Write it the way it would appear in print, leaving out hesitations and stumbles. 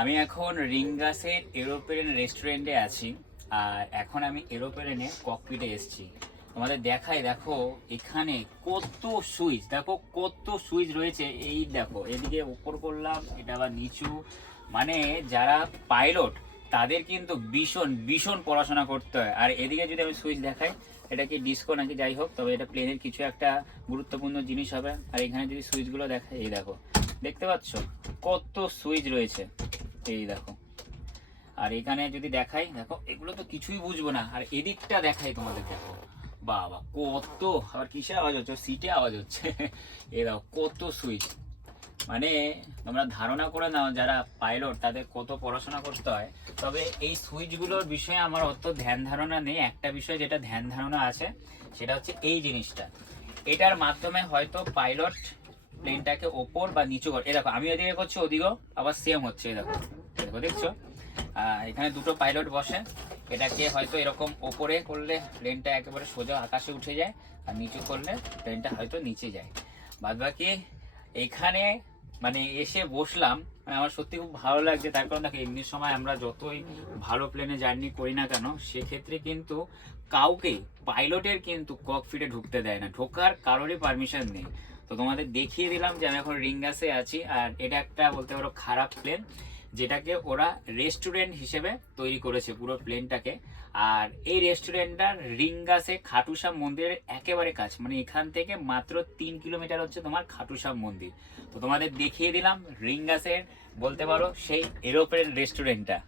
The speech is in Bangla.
আমি এখন রিঙ্গাসের এরোপ্লেন রেস্টুরেন্টে আছি। আর এখন আমি এরোপ্লেনে ককপিটে এসেছি। তোমাদের দেখাই, দেখো এখানে কত সুইচ, দেখো কত সুইচ রয়েছে। এই দেখো, এদিকে উপর করলাম, এটা আবার নিচু। মানে যারা পাইলট তাদের কিন্তু ভীষণ ভীষণ পড়াশোনা করতে হয়। আর এদিকে যদি আমি সুইচ দেখাই, এটা কি ডিস্কো নাকি যাই হোক, তবে এটা প্লেনের কিছু একটা গুরুত্বপূর্ণ জিনিস হবে। আর এখানে যদি সুইচগুলো দেখাই, এই দেখো, দেখতে পাচ্ছ কত সুইচ রয়েছে, এই দেখো। আর এখানে যদি দেখাই, দেখো এগুলো তো কিছুই বুঝবো না। আর এদিকটা দেখাই তোমাদের, দেখো বাবা কত, আবার কিসে আওয়াজ হচ্ছে, সিটে আওয়াজ হচ্ছে। এই দেখো কত সুইচ। মানে তোমরা ধারণা করে নাও যারা পাইলট তাদের কত পড়াশোনা করতে হয়। তবে এই সুইচগুলোর বিষয়ে আমার অত ধ্যান ধারণা নেই। একটা বিষয় যেটা ধ্যান ধারণা আছে, সেটা হচ্ছে এই জিনিসটা। এটার মাধ্যমে হয়তো পাইলট প্লেনটাকে ওপর বা নিচু করে, এই দেখো আমি এদিকে করছি, ওদিকেও আবার সেম হচ্ছে। এই দেখো, দেখো দেখছো, এখানে দুটো পাইলট বসে। এটাকে হয়তো এরকম ওপরে করলে প্লেনটা একেবারে সোজা আকাশে উঠে যায়, আর নিচু করলে প্লেনটা হয়তো নিচে যায়। বাদ বাকি এখানে মানে এসে বসলাম, মানে আমার সত্যি খুব ভালো লাগছে। তার কারণ দেখো, এমনি সময় আমরা যতই ভালো প্লেনে জার্নি করি না কেন, সেক্ষেত্রে কিন্তু কাউকে পাইলটের কিন্তু ককপিটে ঢুকতে দেয় না, ঢোকার কারোরই পারমিশন নেই। তো তোমাদের দেখিয়ে দিলাম যে আমি এখন রিঙ্গাসে আছি। আর এটা একটা বলতে পারো খারাপ প্লেন, যেটাকে ওরা রেস্টুরেন্ট হিসেবে তৈরি করেছে পুরো প্লেনটাকে। আর এই রেস্টুরেন্টটা রিঙ্গাসে খাটুশ্যাম মন্দিরের একেবারে কাছে, মানে এখান থেকে মাত্র 3 কিলোমিটার হচ্ছে তোমার খাটুশ্যাম মন্দির। তো তোমাদের দেখিয়ে দিলাম রিঙ্গাসের বলতে পারো সেই এরোপ্লেন রেস্টুরেন্টটা।